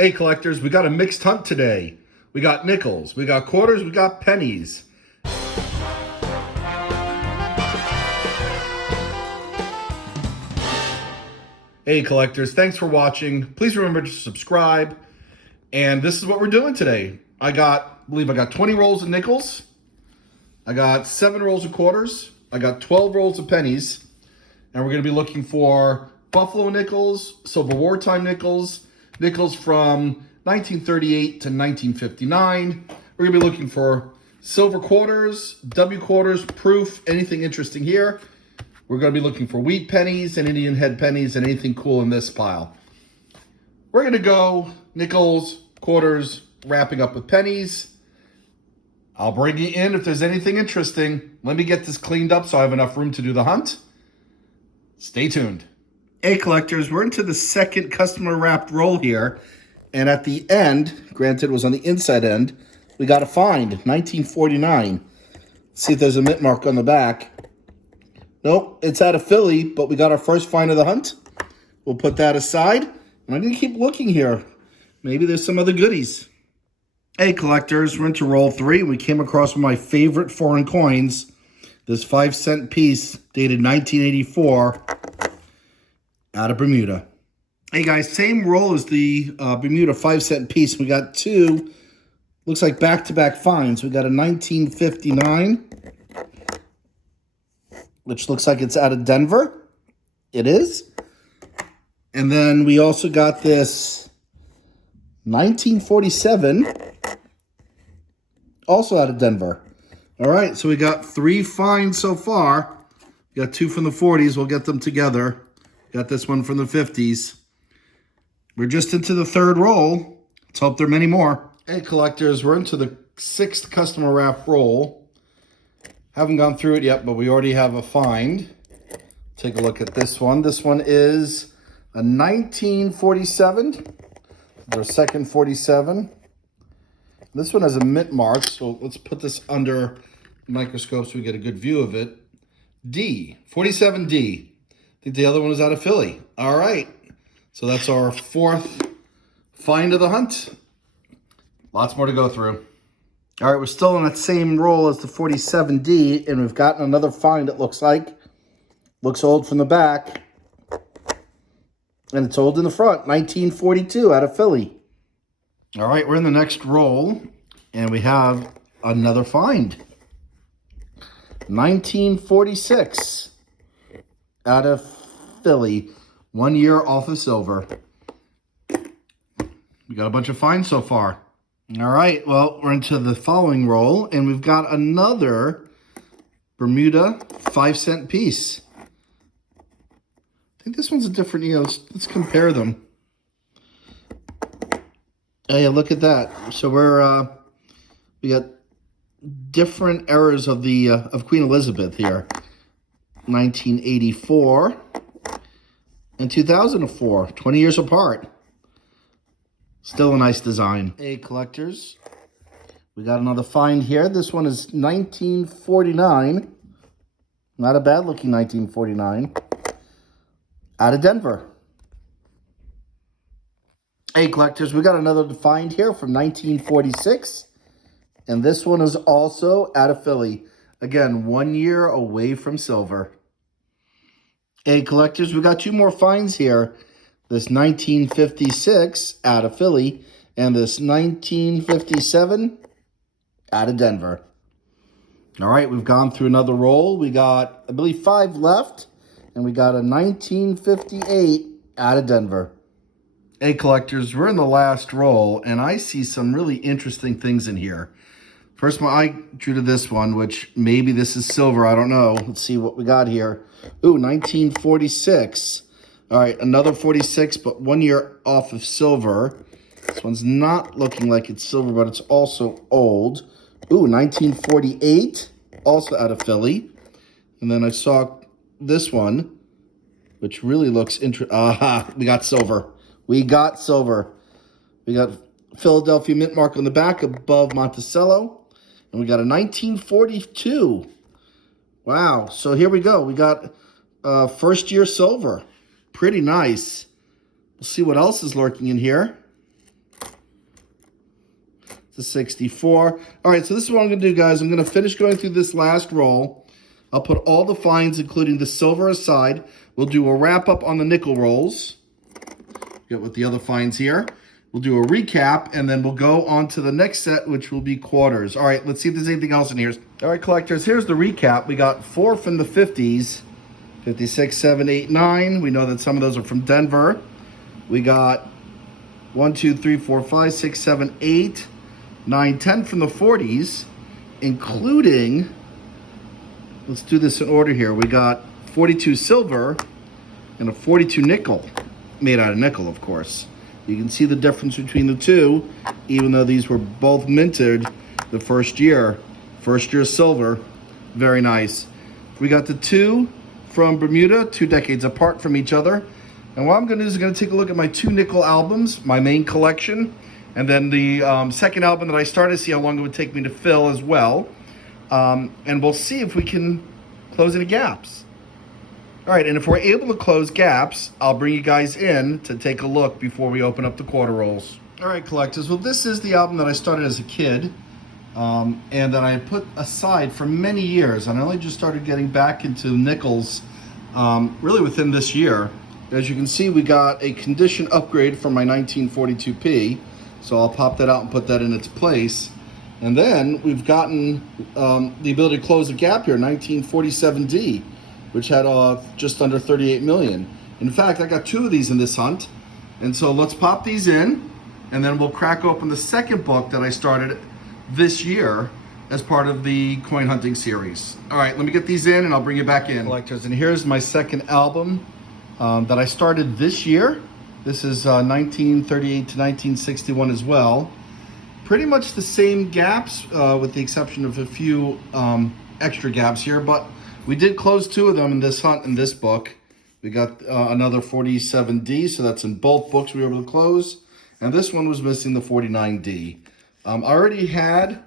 Hey collectors, we got a mixed hunt today. We got nickels, we got quarters, we got pennies. Hey collectors, thanks for watching. Please remember to subscribe. And this is what we're doing today. I believe I got 20 rolls of nickels. I got 7 rolls of quarters. I got 12 rolls of pennies. And we're gonna be looking for Buffalo nickels, Civil War time nickels, nickels from 1938 to 1959. We're gonna be looking for silver quarters, W quarters, proof, anything interesting here. We're gonna be looking for wheat pennies and Indian head pennies and anything cool in this pile. We're gonna go nickels, quarters, wrapping up with pennies. I'll bring you in if there's anything interesting. Let me get this cleaned up so I have enough room to do the hunt. Stay tuned. Hey collectors, we're into the second customer wrapped roll here. And at the end, granted it was on the inside end, we got a find, 1949. Let's see if there's a mint mark on the back. Nope, it's out of Philly, but we got our first find of the hunt. We'll put that aside. And I'm gonna keep looking here. Maybe there's some other goodies. Hey collectors, we're into roll 3. We came across one of my favorite foreign coins. This 5-cent piece dated 1984 out of Bermuda. Hey guys, same roll as the Bermuda 5-cent piece. We got two, looks like back-to-back finds. We got a 1959, which looks like it's out of Denver. It is. And then we also got this 1947, also out of Denver. All right, so we got 3 finds so far. We got 2 from the 40s. We'll get them together. Got this one from the 50s. We're just into the 3rd roll. Let's hope there are many more. Hey, collectors, we're into the 6th customer wrap roll. Haven't gone through it yet, but we already have a find. Take a look at this one. This one is a 1947. Their second 47. This one has a mint mark, so let's put this under the microscope so we get a good view of it. D, 47D. I think the other one is out of Philly. All right. So that's our 4th find of the hunt. Lots more to go through. All right, we're still on that same roll as the 47D, and we've gotten another find, it looks like. Looks old from the back. And it's old in the front, 1942 out of Philly. All right, we're in the next roll, and we have another find. 1946 out of Philly. 1 year off of silver. We got a bunch of finds so far. All right, well, we're into the following roll, and we've got another Bermuda 5-cent piece. I think this one's a different, let's compare them. Hey, look at that. So we got different eras of the of Queen Elizabeth here. 1984 and 2004, 20 years apart. Still a nice design. Hey, collectors. We got another find here. This one is 1949. Not a bad looking 1949. Out of Denver. Hey, collectors. We got another find here from 1946. And this one is also out of Philly. Again, 1 year away from silver. Hey, collectors, we got 2 more finds here. This 1956 out of Philly and this 1957 out of Denver. All right, we've gone through another roll. We got, I believe, 5 left, and we got a 1958 out of Denver. Hey, collectors, we're in the last roll, and I see some really interesting things in here. First, my eye drew to this one, which maybe this is silver. I don't know. Let's see what we got here. Ooh, 1946. All right, another 46, but 1 year off of silver. This one's not looking like it's silver, but it's also old. Ooh, 1948, also out of Philly. And then I saw this one, which really looks interesting. Aha, we got silver. We got silver. We got Philadelphia mint mark on the back above Monticello. And we got a 1942. Wow. So here we go. We got first year silver. Pretty nice. We'll see what else is lurking in here. to 64. All right, so this is what I'm going to do, guys. I'm going to finish going through this last roll. I'll put all the finds, including the silver, aside. We'll do a wrap-up on the nickel rolls. Get with the other finds here. We'll do a recap, and then we'll go on to the next set, which will be quarters. All right, let's see if there's anything else in here. All right, collectors, here's the recap. We got 4 from the 50s, 56, 7, 8, 9. We know that some of those are from Denver. We got 1, 2, 3, 4, 5, 6, 7, 8, 9, 10 from the 40s, including, let's do this in order here. We got 42 silver and a 42 nickel, made out of nickel, of course. You can see the difference between the two, even though these were both minted the first year. First year silver, very nice. We got the 2 from Bermuda, 2 decades apart from each other. And what I'm gonna do is I'm gonna take a look at my 2 nickel albums, my main collection, and then the second album that I started, see how long it would take me to fill as well. And we'll see if we can close any gaps. All right, and if we're able to close gaps, I'll bring you guys in to take a look before we open up the quarter rolls. All right, collectors, well, this is the album that I started as a kid and that I put aside for many years. And I only just started getting back into nickels really within this year. As you can see, we got a condition upgrade from my 1942P. So I'll pop that out and put that in its place. And then we've gotten the ability to close a gap here, 1947D. Which had just under 38 million. In fact, I got 2 of these in this hunt. And so let's pop these in, and then we'll crack open the second book that I started this year as part of the coin hunting series. All right, let me get these in and I'll bring you back in. Collectors, and here's my second album that I started this year. This is 1938 to 1961 as well. Pretty much the same gaps with the exception of a few extra gaps here, but we did close 2 of them in this hunt in this book. We got another 47D, so that's in both books we were able to close. And this one was missing the 49D. I already had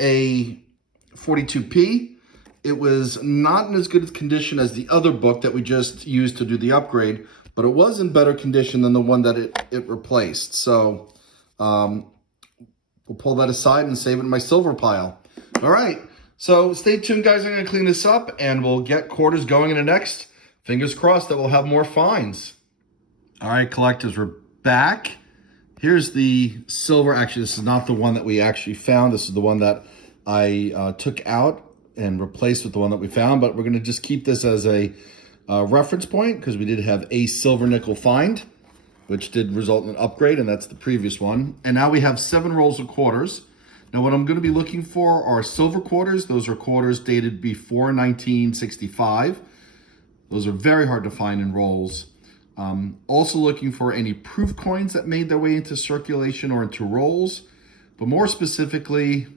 a 42P. It was not in as good a condition as the other book that we just used to do the upgrade, but it was in better condition than the one that it replaced. So we'll pull that aside and save it in my silver pile. All right. So stay tuned, guys. I'm going to clean this up and we'll get quarters going in the next. Fingers crossed that we'll have more finds. All right, collectors, we're back. Here's the silver. Actually, this is not the one that we actually found. This is the one that I took out and replaced with the one that we found. But we're going to just keep this as a reference point because we did have a silver nickel find, which did result in an upgrade, and that's the previous one. And now we have 7 rolls of quarters. Now, what I'm going to be looking for are silver quarters. Those are quarters dated before 1965. Those are very hard to find in rolls. Also looking for any proof coins that made their way into circulation or into rolls. But more specifically,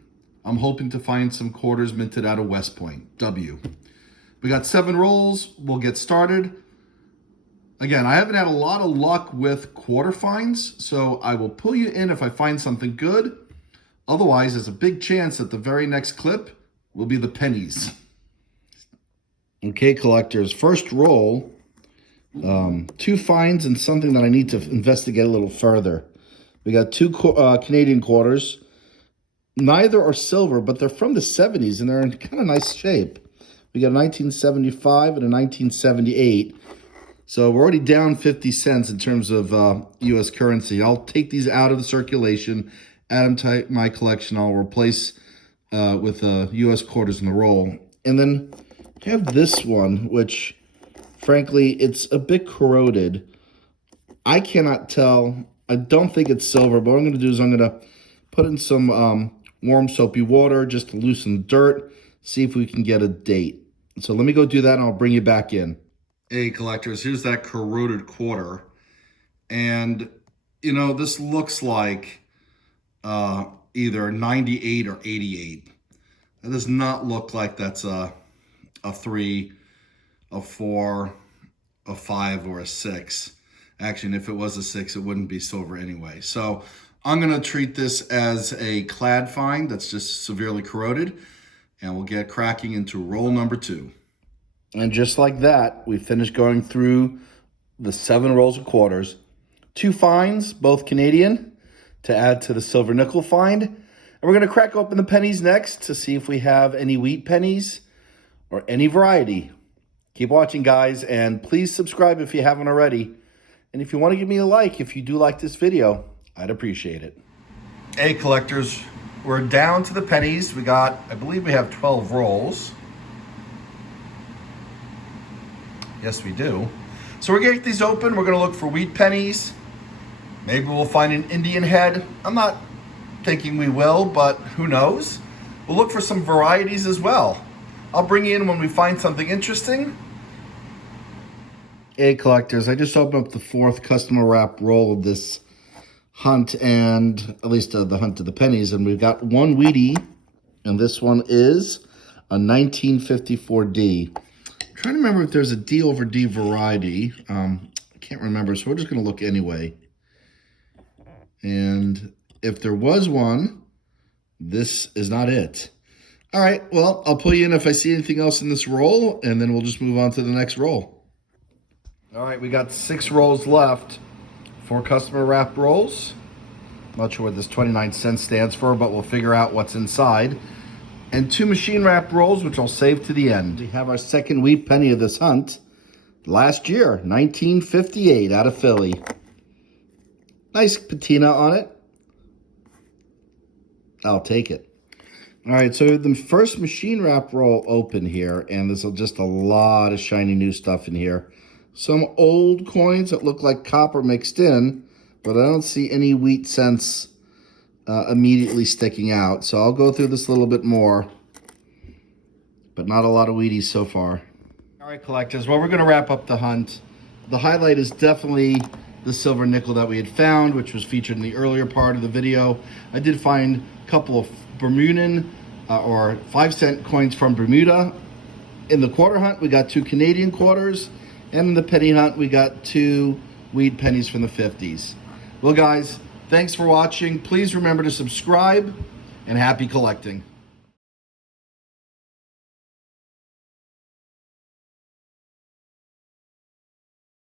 I'm hoping to find some quarters minted out of West Point, W. We got 7 rolls. We'll get started. Again, I haven't had a lot of luck with quarter finds, so I will pull you in if I find something good. Otherwise, there's a big chance that the very next clip will be the pennies. Okay, collectors, first roll, 2 finds and something that I need to investigate a little further. We got 2 Canadian quarters. Neither are silver, but they're from the 70s and they're in kind of nice shape. We got a 1975 and a 1978. So we're already down 50 cents in terms of U.S. currency. I'll take these out of the circulation, add them to my collection. I'll replace with U.S. quarters in the roll. And then have this one, which, frankly, it's a bit corroded. I cannot tell. I don't think it's silver, but what I'm going to do is I'm going to put in some warm soapy water just to loosen the dirt, see if we can get a date. So let me go do that, and I'll bring you back in. Hey, collectors, here's that corroded quarter. And, you know, this looks like either 98 or 88. It does not look like that's a 3, a 4, a 5, or a 6. Actually, and if it was a 6, it wouldn't be silver anyway. So I'm going to treat this as a clad find that's just severely corroded. And we'll get cracking into roll number 2. And just like that, we finished going through the 7 rolls of quarters. 2 finds, both Canadian, to add to the silver nickel find. And we're going to crack open the pennies next to see if we have any wheat pennies or any variety. Keep watching, guys, and please subscribe if you haven't already. And if you want to give me a like, if you do like this video, I'd appreciate it. Hey, collectors, we're down to the pennies. We got, I believe we have 12 rolls. Yes, we do. So we're going to get these open. We're going to look for wheat pennies. Maybe we'll find an Indian head. I'm not thinking we will, but who knows? We'll look for some varieties as well. I'll bring you in when we find something interesting. Hey, collectors, I just opened up the 4th customer wrap roll of this hunt, and at least the hunt of the pennies, and we've got one Wheatie, and this one is a 1954D. I'm trying to remember if there's a D over D variety. I can't remember, so we're just going to look anyway. And if there was one, this is not it. All right, well, I'll pull you in if I see anything else in this roll, and then we'll just move on to the next roll. All right, we got 6 rolls left. 4 customer wrap rolls. Not sure what this 29 cents stands for, but we'll figure out what's inside. And 2 machine wrap rolls, which I'll save to the end. We have our second wheat penny of this hunt. Last year, 1958, out of Philly. Nice patina on it. I'll take it. All right, so the first machine wrap roll open here, and there's just a lot of shiny new stuff in here. Some old coins that look like copper mixed in, but I don't see any wheat cents immediately sticking out. So I'll go through this a little bit more, but not a lot of Wheaties so far. All right, collectors, well, we're going to wrap up the hunt. The highlight is definitely the silver nickel that we had found, which was featured in the earlier part of the video. I did find a couple of Bermudan or 5-cent coins from Bermuda. In the quarter hunt, we got 2 Canadian quarters. And in the penny hunt, we got 2 wheat pennies from the 50s. Well, guys, thanks for watching. Please remember to subscribe, and happy collecting.